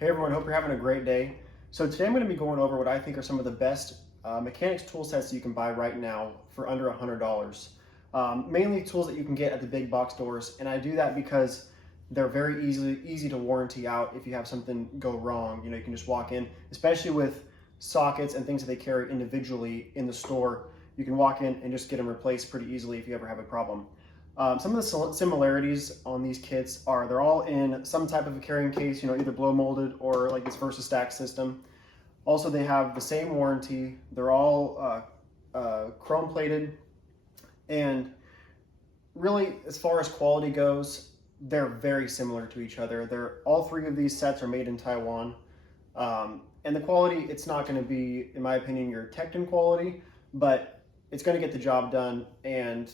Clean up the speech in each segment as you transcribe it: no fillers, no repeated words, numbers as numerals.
Hey everyone, hope you're having a great day. So today I'm going to be going over what I think are some of the best mechanics tool sets you can buy right now for under $100. Mainly tools that you can get at the big box stores, and I do that because they're very easy to warranty out if you have something go wrong. You know, you can just walk in, especially with sockets and things that they carry individually in the store. You can walk in and just get them replaced pretty easily if you ever have a problem. Some of the similarities on these kits are they're all in some type of a carrying case, you know, either blow molded or like this VersaStack system. Also, they have the same warranty. They're all chrome plated, and really, as far as quality goes, they're very similar to each other. All three of these sets are made in Taiwan, and the quality, it's not going to be, in my opinion, your Tecton quality, but it's going to get the job done and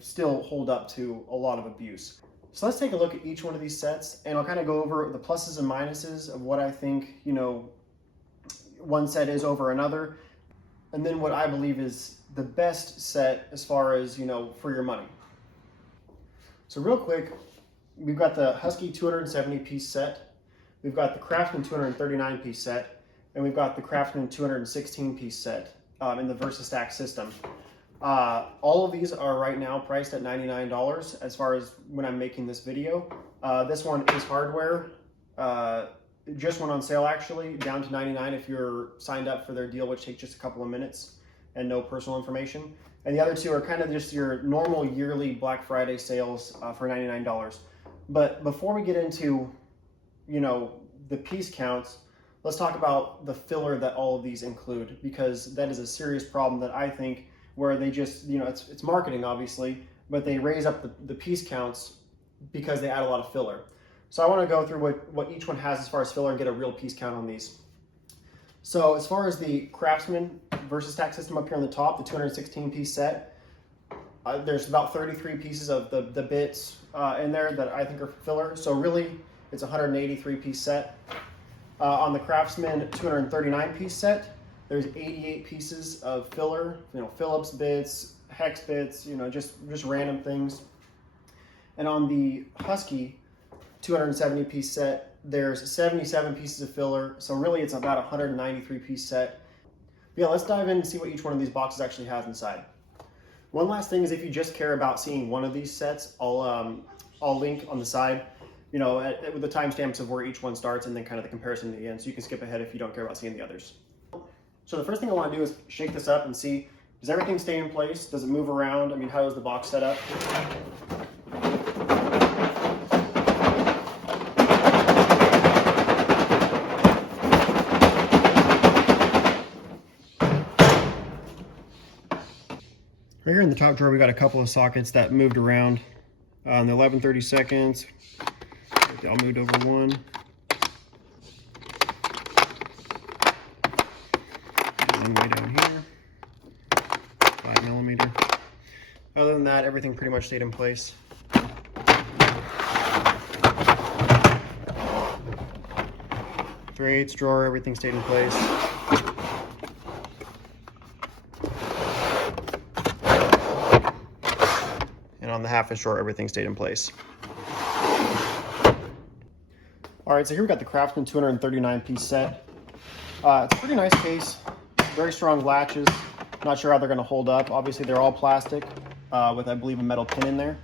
still hold up to a lot of abuse. So let's take a look at each one of these sets, and I'll kind of go over the pluses and minuses of what I think, you know, one set is over another, and then what I believe is the best set as far as, you know, for your money. So real quick, we've got the Husky 270 piece set, we've got the Craftsman 239 piece set, and we've got the Craftsman 216 piece set in the VersaStack system. All of these are right now priced at $99 as far as when I'm making this video. This one is hardware. Just went on sale actually, down to $99 if you're signed up for their deal, which takes just a couple of minutes and no personal information. And the other two are kind of just your normal yearly Black Friday sales for $99. But before we get into, you know, the piece counts, let's talk about the filler that all of these include, because that is a serious problem that I think where they just, you know, it's marketing obviously, but they raise up the piece counts because they add a lot of filler. So I want to go through what each one has as far as filler and get a real piece count on these. So as far as the Craftsman VersaStack system up here on the top, the 216 piece set, there's about 33 pieces of the bits in there that I think are filler. So really it's a 183 piece set. On the Craftsman 239 piece set, there's 88 pieces of filler, you know, Phillips bits, hex bits, you know, just random things. And on the Husky 270 piece set, there's 77 pieces of filler. So really it's about a 193 piece set. But yeah, let's dive in and see what each one of these boxes actually has inside. One last thing is if you just care about seeing one of these sets, I'll link on the side, you know, with the timestamps of where each one starts and then kind of the comparison at the end, so you can skip ahead if you don't care about seeing the others. So the first thing I want to do is shake this up and see, does everything stay in place? Does it move around? I mean, how is the box set up? Right here in the top drawer, we got a couple of sockets that moved around on the 11/32. They all moved over one. And way down here, 5mm. Other than that, everything pretty much stayed in place. 3/8 drawer, everything stayed in place. And on the 1/2 drawer, everything stayed in place. All right, so here we got the Craftsman 239 piece set. It's a pretty nice case. Very strong latches. Not sure how they're going to hold up. Obviously, they're all plastic with, I believe, a metal pin in there.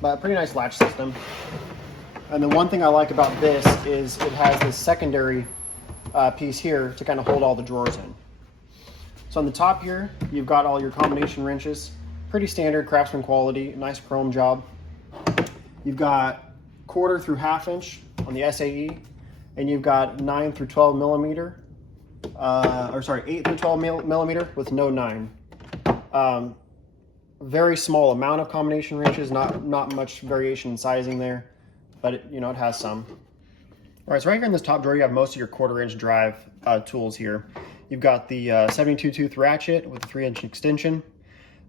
But a pretty nice latch system. And the one thing I like about this is it has this secondary piece here to kind of hold all the drawers in. So on the top here, you've got all your combination wrenches. Pretty standard Craftsman quality, nice chrome job. You've got 1/4 through 1/2 inch on the SAE, and you've got 9 through 12 millimeter. 8 through 12 millimeter with no 9. Very small amount of combination wrenches, not much variation in sizing there, but it, you know, it has some. All right, so right here in this top drawer, you have most of your 1/4 inch drive tools here. You've got the 72 tooth ratchet with a 3-inch extension.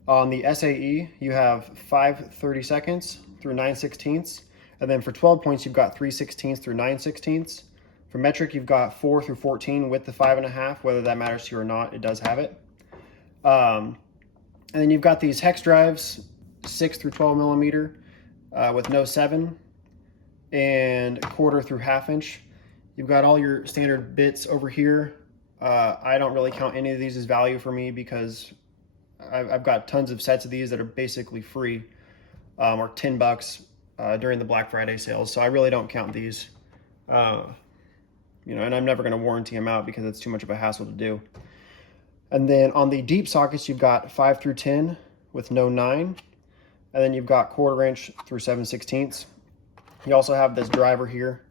On the SAE, you have 5/32 through 9/16, and then for 12 points, you've got 3/16 through 9/16. For metric, you've got 4 through 14 with the 5.5. Whether that matters to you or not, it does have it. And then you've got these hex drives, 6 through 12 millimeter with no 7, and 1/4 through 1/2 inch. You've got all your standard bits over here. I don't really count any of these as value for me because I've got tons of sets of these that are basically free, or $10 during the Black Friday sales. So I really don't count these. You know, and I'm never going to warranty them out because it's too much of a hassle to do. And then on the deep sockets, you've got 5 through 10 with no 9. And then you've got 1/4 inch through 7/16. You also have this driver here.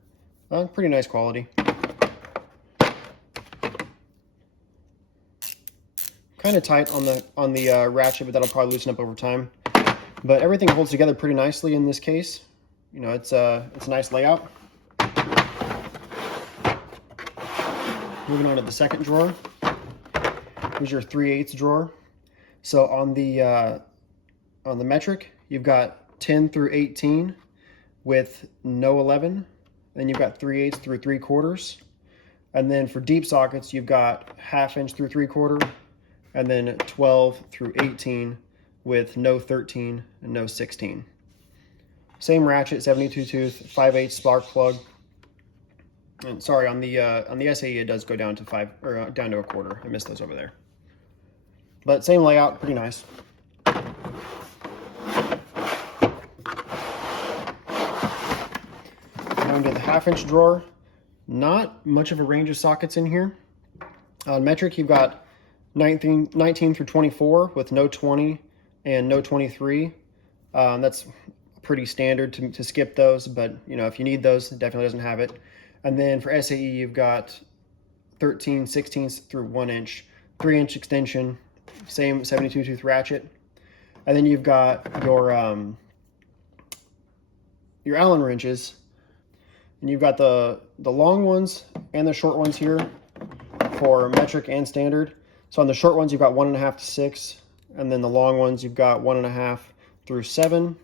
Pretty nice quality. Kind of tight on the ratchet, but that'll probably loosen up over time. But everything holds together pretty nicely in this case. You know, it's a nice layout. Moving on to the second drawer. Here's your 3/8 drawer. So on the metric, you've got 10 through 18 with no 11. Then you've got 3/8 through 3/4. And then for deep sockets, you've got 1/2 inch through 3/4, and then 12 through 18 with no 13 and no 16. Same ratchet, 72 tooth, 5/8 spark plug. And sorry, on the SAE it does go down to down to 1/4. I missed those over there. But same layout, pretty nice. Going to the 1/2 inch drawer. Not much of a range of sockets in here. On metric, you've got 19 through 24 with no 20 and no 23. That's pretty standard to skip those, but you know, if you need those, it definitely doesn't have it. And then for SAE, you've got 13/16 through 1 inch, 3-inch extension, same 72 tooth ratchet. And then you've got your Allen wrenches, and you've got the long ones and the short ones here for metric and standard. So on the short ones, you've got 1.5 to 6, and then the long ones, you've got 1.5 through 7.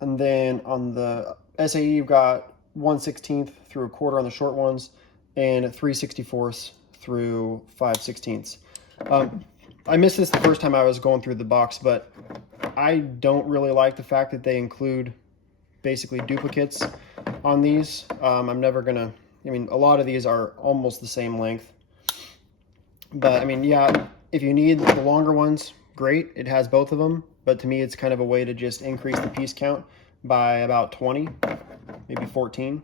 And then on the SAE, you've got 1/16 through 1/4 on the short ones, and 3/64 through 5/16. I missed this the first time I was going through the box, but I don't really like the fact that they include basically duplicates on these. I'm never gonna, I mean, a lot of these are almost the same length. But I mean, yeah, if you need the longer ones, great, it has both of them. But to me, it's kind of a way to just increase the piece count by about 20, maybe 14.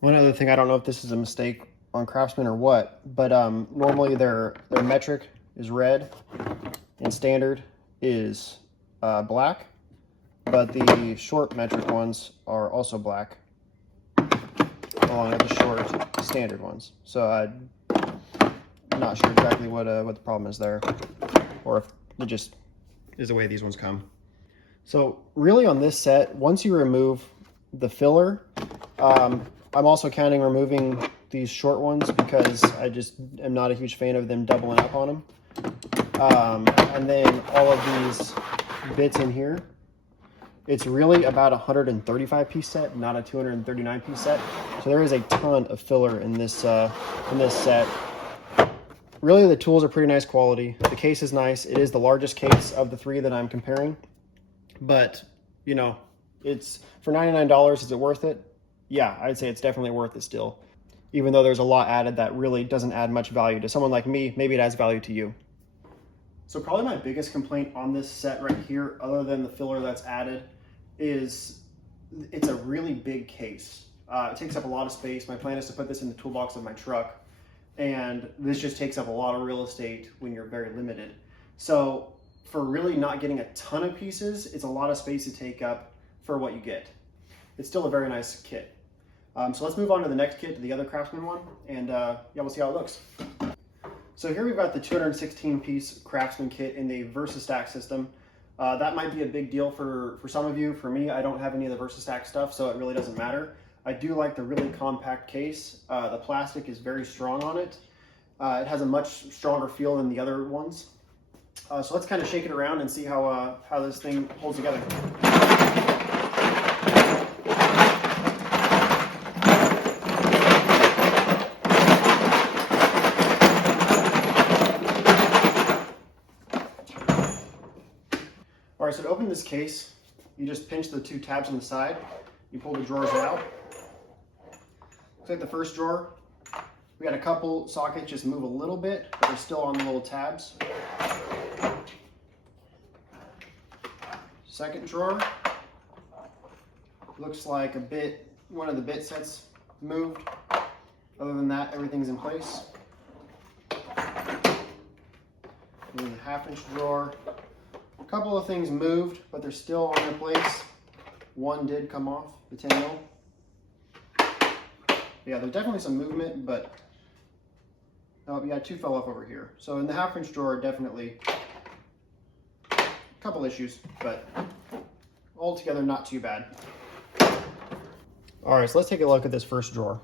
One other thing, I don't know if this is a mistake on Craftsman or what, but normally their metric is red and standard is black, but the short metric ones are also black, along with the short standard ones. So I'm not sure exactly what the problem is there, or if it just is the way these ones come. So really on this set, once you remove the filler, I'm also counting removing these short ones because I just am not a huge fan of them doubling up on them. And then all of these bits in here, it's really about a 135 piece set, not a 239 piece set. So there is a ton of filler in this set. Really, the tools are pretty nice quality. The case is nice. It is the largest case of the three that I'm comparing. But, you know, it's for $99, is it worth it? Yeah, I'd say it's definitely worth it still. Even though there's a lot added that really doesn't add much value to someone like me, maybe it adds value to you. So probably my biggest complaint on this set right here, other than the filler that's added, is it's a really big case. It takes up a lot of space. My plan is to put this in the toolbox of my truck, and this just takes up a lot of real estate when you're very limited. So for really not getting a ton of pieces, it's a lot of space to take up for what you get. It's still a very nice kit. So let's move on to the next kit, to the other Craftsman one, and yeah, we'll see how it looks. So here we've got the 216 piece Craftsman kit in the VersaStack system. That might be a big deal for some of you. For me, I don't have any of the VersaStack stuff, so it really doesn't matter. I do like the really compact case. The plastic is very strong on it. It has a much stronger feel than the other ones. So let's kind of shake it around and see how this thing holds together. All right, so to open this case, you just pinch the two tabs on the side, you pull the drawers out. Looks like the first drawer, we got a couple sockets just move a little bit, but they're still on the little tabs. Second drawer, looks like one of the bit sets moved. Other than that, everything's in place. And the 1/2-inch drawer, a couple of things moved, but they're still on their place. One did come off, the 10 mil. Yeah, there's definitely some movement, but oh yeah, 2 fell off over here. So in the 1/2-inch drawer, definitely a couple issues, but altogether not too bad. All right, so let's take a look at this first drawer.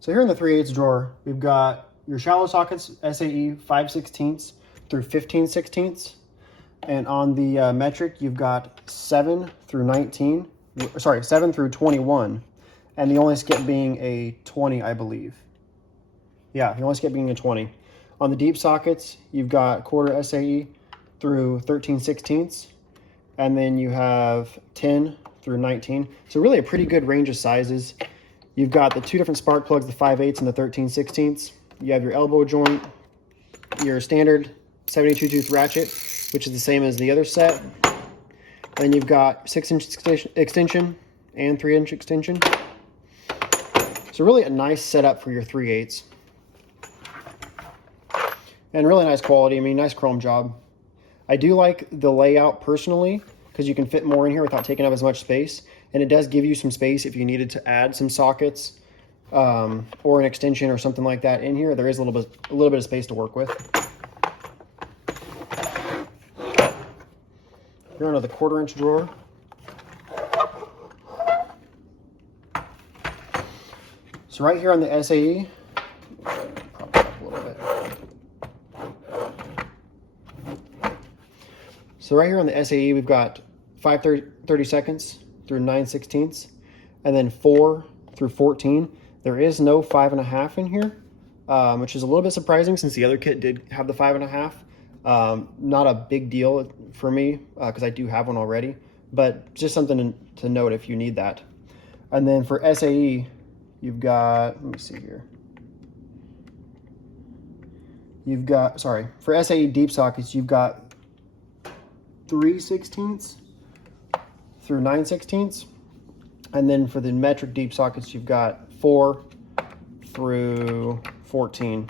So here in the 3/8 drawer, we've got your shallow sockets, SAE 5/16 through 15/16. And on the metric, you've got 7 through 19, sorry, 7 through 21. And the only skip being a 20, I believe. Yeah, the only skip being a 20. On the deep sockets, you've got 1/4 SAE through 13/16. And then you have 10 through 19. So really a pretty good range of sizes. You've got the 2 different spark plugs, the 5/8 and the 13/16. You have your elbow joint, your standard 72 tooth ratchet, which is the same as the other set. And then you've got 6-inch extension and 3-inch extension. So really a nice setup for your 3/8. And really nice quality. I mean, nice chrome job. I do like the layout personally because you can fit more in here without taking up as much space. And it does give you some space if you needed to add some sockets or an extension or something like that in here. There is a little bit of space to work with. Here under the 1/4-inch drawer. So right here on the SAE, prop it up a little bit. So right here on the SAE, we've got 5/32 through 9/16, and then 4 through 14. There is no 5.5 in here, which is a little bit surprising since the other kit did have the 5.5. Not a big deal for me because I do have one already, but just something to note if you need that. And then for SAE, you've got, let me see here. You've got, sorry, for SAE deep sockets, you've got 3/16 through 9/16. And then for the metric deep sockets, you've got 4 through 14.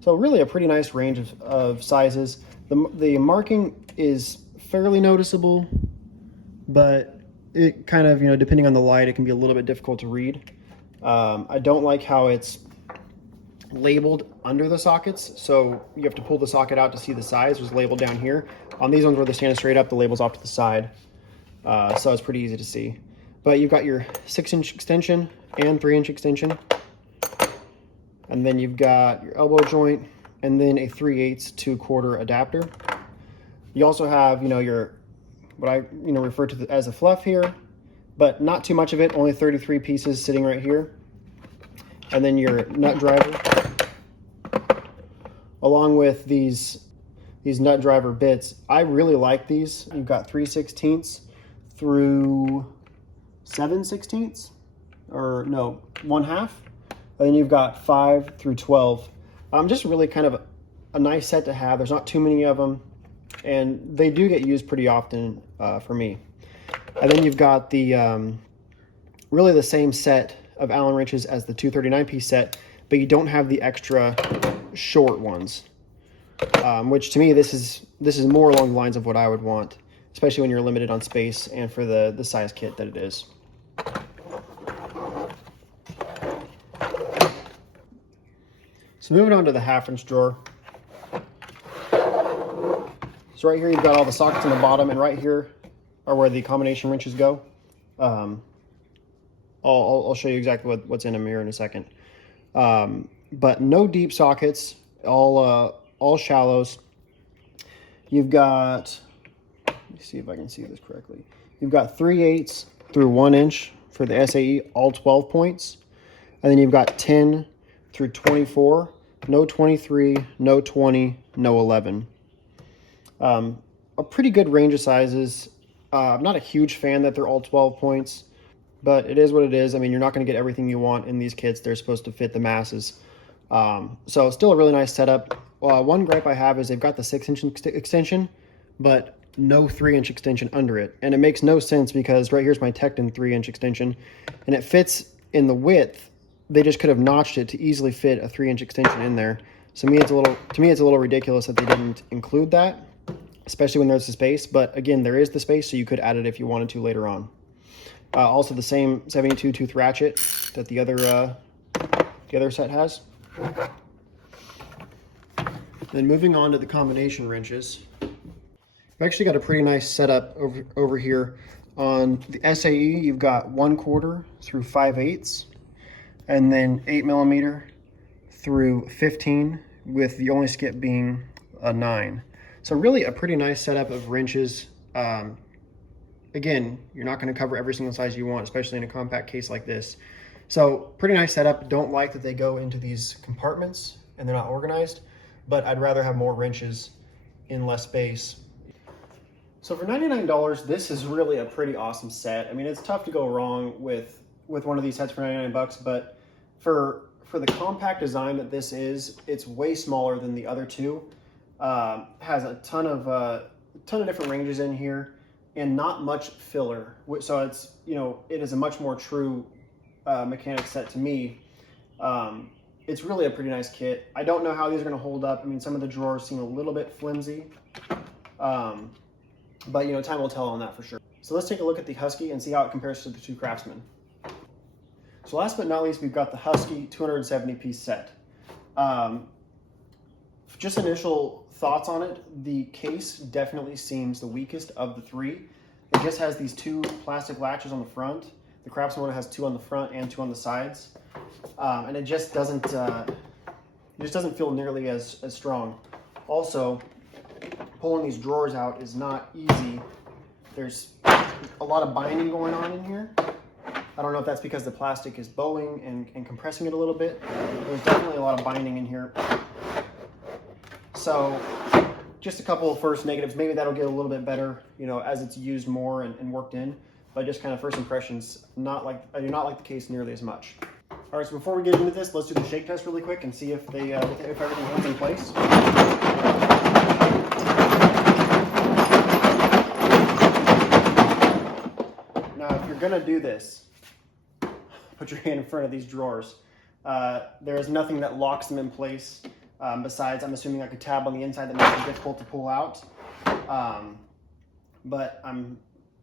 So really a pretty nice range of sizes. The marking is fairly noticeable, but it kind of, depending on the light, it can be a little bit difficult to read. I don't like how it's labeled under the sockets. So you have to pull the socket out to see the size. It's labeled down here. On these ones where they're standing straight up, the label's off to the side. So it's pretty easy to see. But you've got your 6-inch extension and 3-inch extension. And then you've got your elbow joint and then a 3/8 to 1/4 adapter. You also have, your, what I, refer to as a fluff here, but not too much of it, only 33 pieces sitting right here. And then your nut driver, along with these nut driver bits. I really like these. You've got 3/16 through 7/16, or no, 1/2. And then you've got 5 through 12. Just really kind of a nice set to have. There's not too many of them, and they do get used pretty often for me. And then you've got the really the same set of Allen wrenches as the 239 piece set, but you don't have the extra short ones, which to me this is more along the lines of what I would want, especially when you're limited on space and for the size kit that it is. So moving on to the 1/2-inch drawer. So right here you've got all the sockets on the bottom, and right here are where the combination wrenches go. I'll show you exactly what's in them here in a second. But no deep sockets, all shallows. You've got, let me see if I can see this correctly. You've got 3/8 through 1 inch for the SAE, all 12 points. And then you've got 10 through 24, no 23, no 20, no 11. A a pretty good range of sizes. I'm not a huge fan that they're all 12 points, but it is what it is. I mean, you're not going to get everything you want in these kits. They're supposed to fit the masses. So still a really nice setup. One gripe I have is they've got the 6-inch extension, but no 3-inch extension under it. And it makes no sense because right here's my Tecton 3-inch extension, and it fits in the width. They just could have notched it to easily fit a 3-inch extension in there. So to me, it's a little ridiculous that they didn't include that, especially when there's the space. But again, there is the space, so you could add it if you wanted to later on. Also the same 72 tooth ratchet that the other set has. Then moving on to the combination wrenches. I've actually got a pretty nice setup over here. On the SAE, you've got 1/4 through 5/8, and then 8mm through 15, with the only skip being a 9. So really a pretty nice setup of wrenches. Again, you're not going to cover every single size you want, especially in a compact case like this. So pretty nice setup. Don't like that they go into these compartments and they're not organized, but I'd rather have more wrenches in less space. So for $99, this is really a pretty awesome set. I mean, it's tough to go wrong with one of these sets for 99 bucks, but for the compact design that this is, it's way smaller than the other two. Has a ton of different ranges in here and not much filler. So it's, you know, it is a much more true mechanic set to me. It's really a pretty nice kit. I don't know how these are going to hold up. I mean, some of the drawers seem a little bit flimsy, but you know, time will tell on that for sure. So let's take a look at the Husky and see how it compares to the two Craftsman. So last but not least, we've got the Husky 270-piece set. Just initial thoughts on it, the case definitely seems the weakest of the three. It just has these 2 plastic latches on the front. The Craftsman one has 2 on the front and 2 on the sides. And it just doesn't feel nearly as strong. Also, pulling these drawers out is not easy. There's a lot of binding going on in here. I don't know if that's because the plastic is bowing and compressing it a little bit. There's definitely a lot of binding in here. So just a couple of first negatives. Maybe that'll get a little bit better, you know, as it's used more and worked in. But just kind of first impressions, I do not like the case nearly as much. All right, so before we get into this, let's do the shake test really quick and see if everything holds in place. Now, if you're gonna do this, put your hand in front of these drawers. There is nothing that locks them in place. Besides, I'm assuming like a tab on the inside that makes it difficult to pull out. But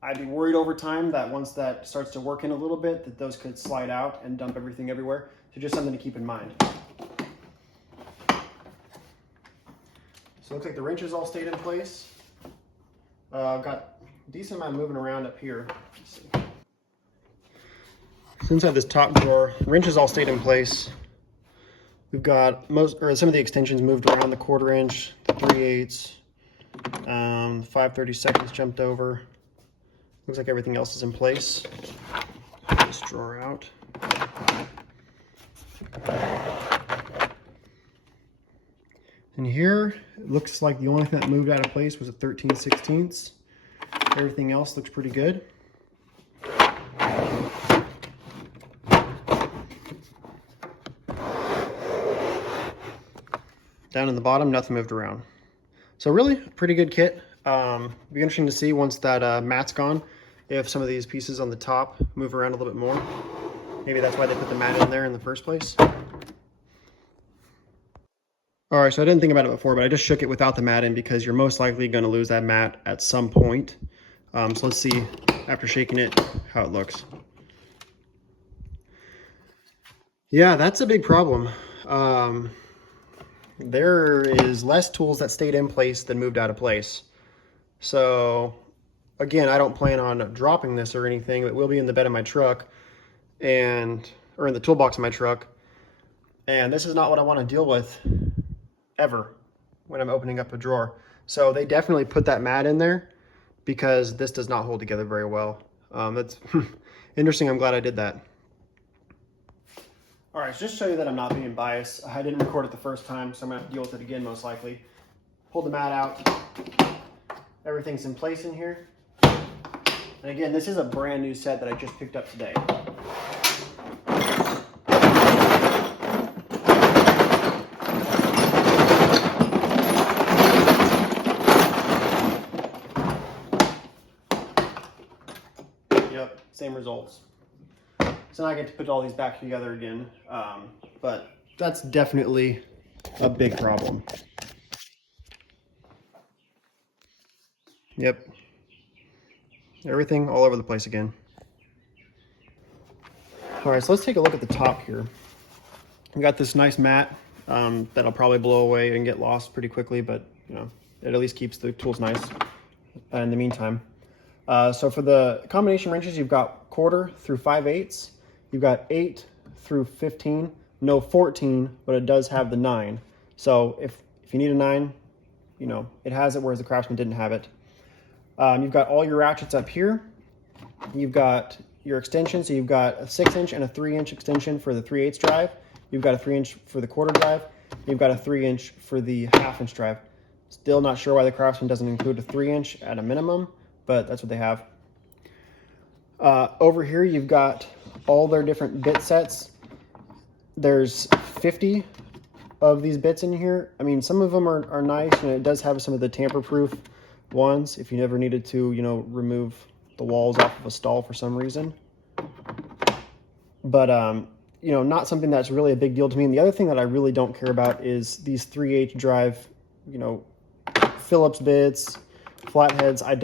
I'd be worried over time that once that starts to work in a little bit, that those could slide out and dump everything everywhere. So just something to keep in mind. So it looks like the wrenches all stayed in place. I've got a decent amount moving around up here. Let's see. So inside this top drawer, wrenches all stayed in place. We've got some of the extensions moved around, the 1/4 inch, the 3/8, 5/32 jumped over. Looks like everything else is in place. Pull this drawer out. And here, it looks like the only thing that moved out of place was a 13/16. Everything else looks pretty good. Down in the bottom, nothing moved around. So really, pretty good kit. It'll be interesting to see once that mat's gone, if some of these pieces on the top move around a little bit more. Maybe that's why they put the mat in there in the first place. All right, so I didn't think about it before, but I just shook it without the mat in because you're most likely going to lose that mat at some point. So let's see, after shaking it, how it looks. Yeah, that's a big problem. There is less tools that stayed in place than moved out of place. So again, I don't plan on dropping this or anything. It will be in the bed of my truck or in the toolbox of my truck. And this is not what I want to deal with ever when I'm opening up a drawer. So they definitely put that mat in there because this does not hold together very well. That's interesting. I'm glad I did that. All right, so just to show you that I'm not being biased, I didn't record it the first time, so I'm gonna have to deal with it again most likely. Pulled the mat out. Everything's in place in here. And again, this is a brand new set that I just picked up today. Yep, same results. So now I get to put all these back together again, but that's definitely a big problem. Yep. Everything all over the place again. All right, so let's take a look at the top here. We got this nice mat that'll probably blow away and get lost pretty quickly, but you know, it at least keeps the tools nice in the meantime. So for the combination wrenches, you've got 1/4 through 5/8. You've got 8 through 15, no 14, but it does have the 9. So if you need a 9, you know, it has it, whereas the Craftsman didn't have it. You've got all your ratchets up here. You've got your extension, so you've got a 6-inch and a 3-inch extension for the 3/8 drive. You've got a 3-inch for the 1/4 drive. You've got a 3-inch for the 1/2-inch drive. Still not sure why the Craftsman doesn't include a 3-inch at a minimum, but that's what they have. Over here, you've got all their different bit sets. There's 50 of these bits in here. I mean, some of them are nice, and it does have some of the tamper-proof ones if you never needed to, you know, remove the walls off of a stall for some reason. But, you know, not something that's really a big deal to me. And the other thing that I really don't care about is these 3/8 drive, you know, Phillips bits, flatheads. I'm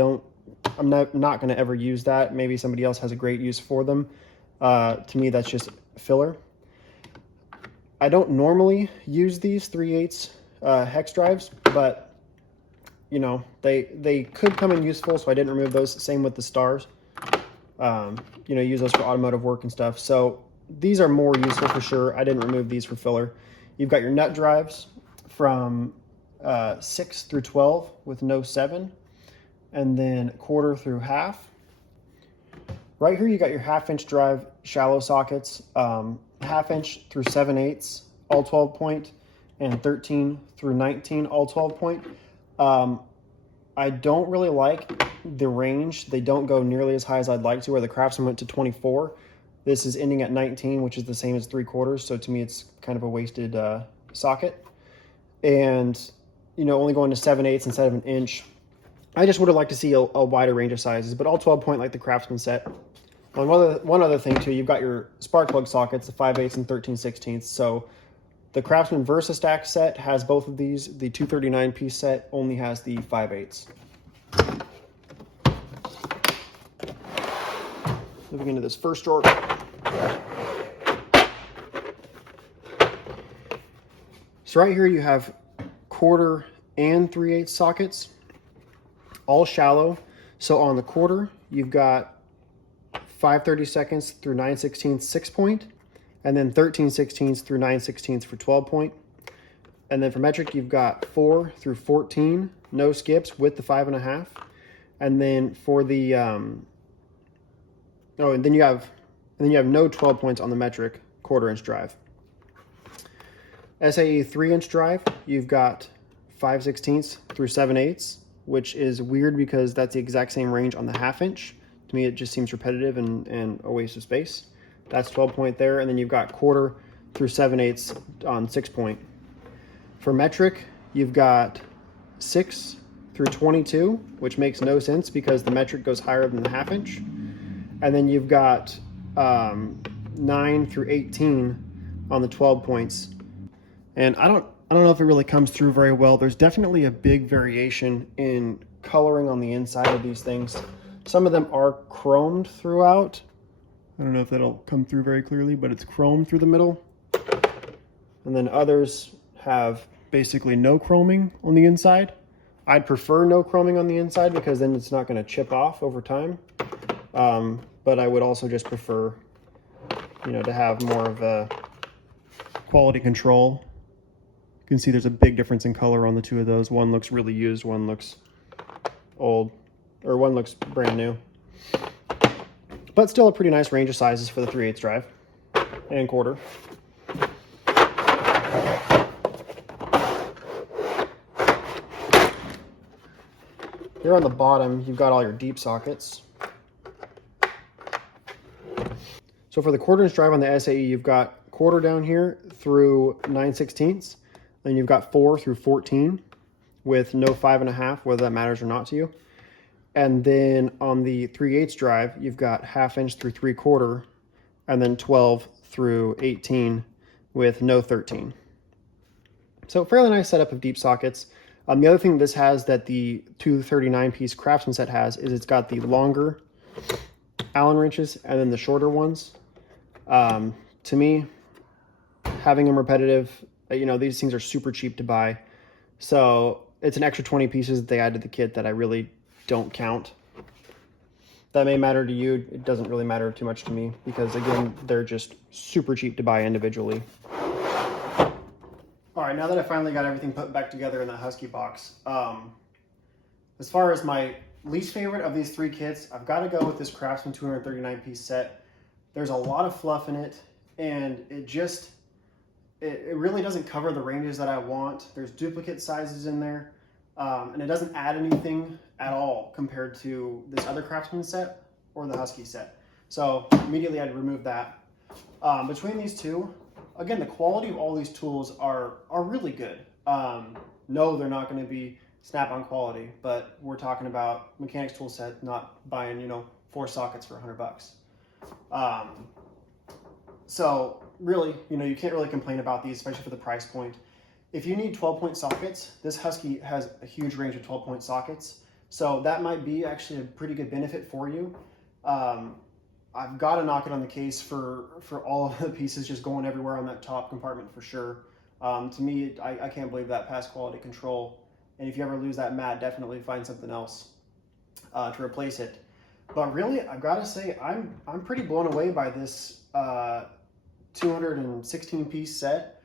not going to ever use that. Maybe somebody else has a great use for them. To me, that's just filler. I don't normally use these 3/8 hex drives, but you know, they could come in useful, so I didn't remove those. Same with the stars. You know, use those for automotive work and stuff. So these are more useful for sure. I didn't remove these for filler. You've got your nut drives from 6 through 12 with no 7, and then 1/4 through 1/2. Right here, you got your 1/2-inch drive shallow sockets, 1/2-inch through 7/8, all 12 point, and 13 through 19, all 12 point. I don't really like the range. They don't go nearly as high as I'd like to, where the Craftsman went to 24. This is ending at 19, which is the same as 3/4. So to me, it's kind of a wasted socket. And, you know, only going to 7/8 instead of an inch. I just would have liked to see a wider range of sizes, but all 12 point like the Craftsman set. And one other thing too, you've got your spark plug sockets, the 5/8 and 13/16. So the Craftsman VersaStack set has both of these. The 239 piece set only has the 5/8. Moving into this first drawer. So right here you have 1/4 and 3/8 sockets, all shallow. So on the 1/4, you've got 5/32 through 9/16 6 point, and then 13/16 through 9/16 for 12 point. And then for metric, you've got 4 through 14, no skips with the 5.5. And then for the, and then you have no 12 points on the metric 1/4-inch drive. SAE 3-inch drive, you've got 5/16 through 7/8, which is weird because that's the exact same range on the 1/2-inch. To me, it just seems repetitive and a waste of space. That's 12 point there, and then you've got 1/4 through 7/8 on 6 point. For metric, you've got 6 through 22, which makes no sense because the metric goes higher than the 1/2-inch. And then you've got 9 through 18 on the 12 points. And I don't know if it really comes through very well. There's definitely a big variation in coloring on the inside of these things. Some of them are chromed throughout. I don't know if that'll come through very clearly, but it's chrome through the middle. And then others have basically no chroming on the inside. I'd prefer no chroming on the inside because then it's not going to chip off over time. But I would also just prefer, you know, to have more of a quality control. You can see there's a big difference in color on the two of those. One looks really used, one looks old, or one looks brand new. But still a pretty nice range of sizes for the 3/8 drive and 1/4. Here on the bottom, you've got all your deep sockets. So for the 1/4 inch drive on the SAE, you've got 1/4 down here through 9/16, and you've got 4 through 14 with no 5.5, whether that matters or not to you. And then on the 3/8 drive, you've got 1/2 inch through 3/4, and then 12 through 18 with no 13. So fairly nice setup of deep sockets. The other thing this has that the 239-piece Craftsman set has is it's got the longer Allen wrenches and then the shorter ones. To me, having them repetitive, you know, these things are super cheap to buy. So it's an extra 20 pieces that they add to the kit that I really don't count. That may matter to you. It doesn't really matter too much to me because, again, they're just super cheap to buy individually. All right, now that I finally got everything put back together in that Husky box, as far as my least favorite of these 3 kits, I've got to go with this Craftsman 239-piece set. There's a lot of fluff in it, and it really doesn't cover the ranges that I want. There's duplicate sizes in there, and it doesn't add anything at all compared to this other Craftsman set or the Husky set. So immediately I'd remove that. Between these two, again, the quality of all these tools are really good. No, they're not going to be Snap-on quality, but we're talking about mechanics tool set, not buying, you know, 4 sockets for $100. So really, you know, you can't really complain about these, especially for the price point. If you need 12-point sockets, this Husky has a huge range of 12-point sockets. So that might be actually a pretty good benefit for you. I've got to knock it on the case for all of the pieces just going everywhere on that top compartment for sure. To me, I can't believe that past quality control. And if you ever lose that mat, definitely find something else to replace it. But really, I've got to say, I'm pretty blown away by this 216-piece set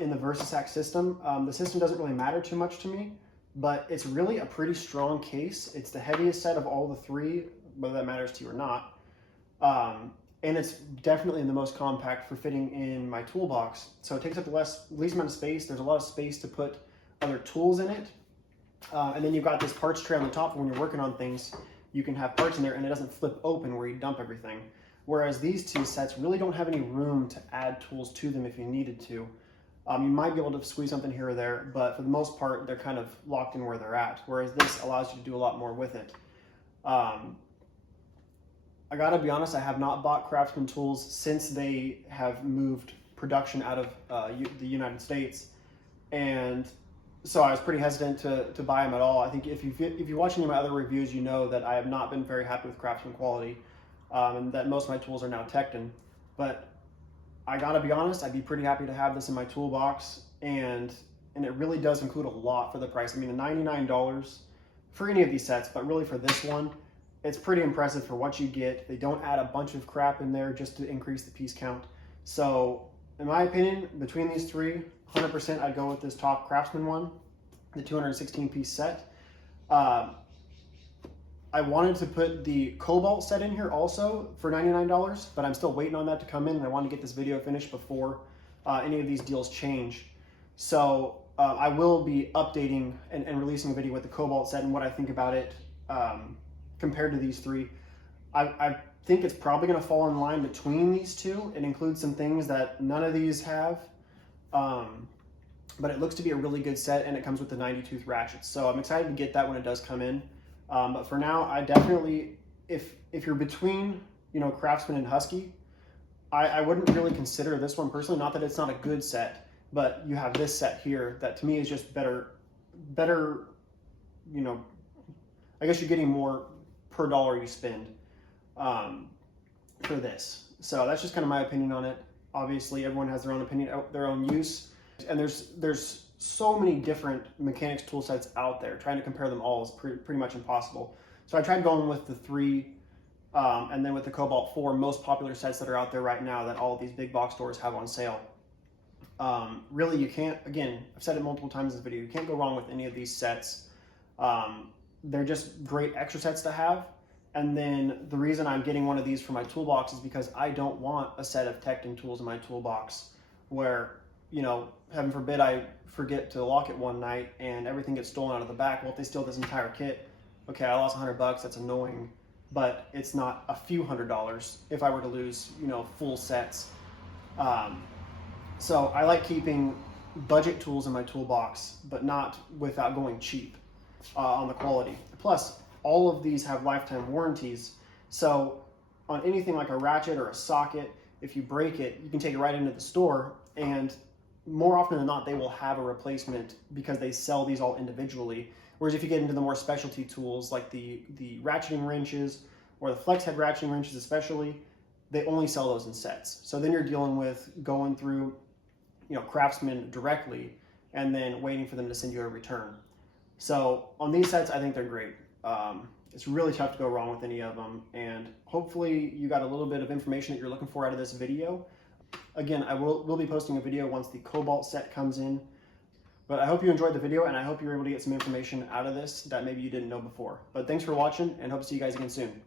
in the VersaSac system. The system doesn't really matter too much to me, but it's really a pretty strong case. It's the heaviest set of all the 3, whether that matters to you or not. And it's definitely the most compact for fitting in my toolbox. So it takes up the least amount of space. There's a lot of space to put other tools in it. And then you've got this parts tray on the top when you're working on things. You can have parts in there and it doesn't flip open where you dump everything. Whereas these 2 sets really don't have any room to add tools to them if you needed to. You might be able to squeeze something here or there, but for the most part, they're kind of locked in where they're at. Whereas this allows you to do a lot more with it. I gotta be honest, I have not bought Craftsman tools since they have moved production out of the United States. And so I was pretty hesitant to buy them at all. I think if you watch any of my other reviews, you know that I have not been very happy with Craftsman quality, and that most of my tools are now Tekton. But I gotta be honest, I'd be pretty happy to have this in my toolbox, and it really does include a lot for the price. I mean, the $99 for any of these sets, but really for this one, it's pretty impressive for what you get. They don't add a bunch of crap in there just to increase the piece count. So in my opinion, between these 3, 100% I'd go with this top Craftsman one, the 216-piece set. I wanted to put the Cobalt set in here also for $99, but I'm still waiting on that to come in, and I want to get this video finished before any of these deals change. So I will be updating and releasing a video with the Cobalt set and what I think about it compared to these 3. I think it's probably going to fall in line between these 2. It includes some things that none of these have, but it looks to be a really good set, and it comes with the 90-tooth ratchets. So I'm excited to get that when it does come in. But for now, I definitely, if you're between, you know, Craftsman and Husky, I wouldn't really consider this one personally. Not that it's not a good set, but you have this set here that to me is just better, you know, I guess you're getting more per dollar you spend for this. So that's just kind of my opinion on it. Obviously, everyone has their own opinion, their own use, and there's so many different mechanics tool sets out there. Trying to compare them all is pretty much impossible. So I tried going with the 3, and then with the Cobalt 4, most popular sets that are out there right now that all of these big box stores have on sale. Really, you can't, again, I've said it multiple times in this video, you can't go wrong with any of these sets. They're just great extra sets to have. And then the reason I'm getting one of these for my toolbox is because I don't want a set of Tekton tools in my toolbox where, you know, heaven forbid I forget to lock it one night and everything gets stolen out of the back. Well, if they steal this entire kit, okay, I lost $100, that's annoying, but it's not a few $100s if I were to lose, you know, full sets. Um, so I like keeping budget tools in my toolbox, but not without going cheap on the quality. Plus, all of these have lifetime warranties. So on anything like a ratchet or a socket, if you break it, you can take it right into the store, and more often than not, they will have a replacement because they sell these all individually. Whereas if you get into the more specialty tools like the ratcheting wrenches or the flex head ratcheting wrenches especially, they only sell those in sets. So then you're dealing with going through, you know, Craftsman directly and then waiting for them to send you a return. So on these sets, I think they're great. It's really tough to go wrong with any of them, and hopefully you got a little bit of information that you're looking for out of this video. Again, I will be posting a video once the Cobalt set comes in, but I hope you enjoyed the video, and I hope you were able to get some information out of this that maybe you didn't know before. But thanks for watching, and hope to see you guys again soon.